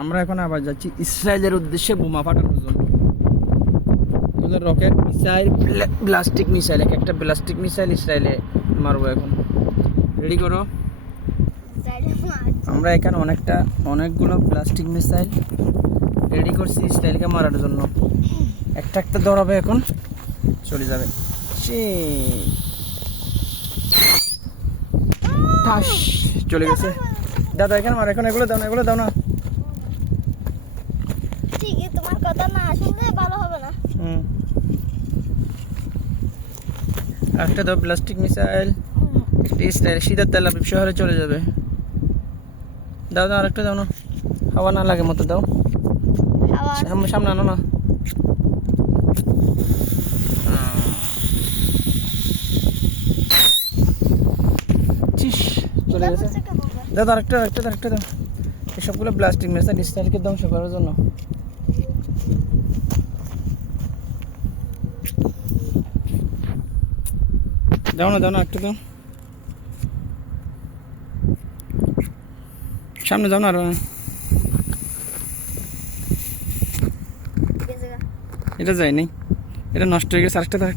আমরা এখন আবার যাচ্ছি ইসরায়েলের উদ্দেশ্যে বোমা ফাটানোর জন্য। ওদের রকেট মিসাইল, ব্লাস্টিক মিসাইল, একটা ব্লাস্টিক মিসাইল ইসরায়েলে মারবো এখন। রেডি করো। আমরা এখানে অনেকগুলো প্লাস্টিক মিসাইল রেডি করছি ইসরায়েলকে মারার জন্য। একটা একটা ধরাবে এখন, চলে যাবে। ঠাস চলে গেছে। দাদা এখানে মার, এখন এগুলো দাও না, এগুলো দাও না। ঠিক আছে, তোমার কথা না শুনলে ভালো হবে না। একটা দাও প্লাস্টিক মিসাইল, ইসরায়েল সিধা তেল আবিব শহরে চলে যাবে। দাও দাও, আরেকটা দাও না, হাওয়া না লাগে মতো দাও। সামনে আনো না। চলে গেছে। দাদা আরেকটা দাও। এসবগুলো প্লাস্টিক মিসাইল ইসরায়েলকে ধ্বংস করার জন্য। দাও না একটু দাও, সামনে যাও না। আর এটা যায়নি, এটা নষ্ট হয়ে গেছে। আরেকটা দাও।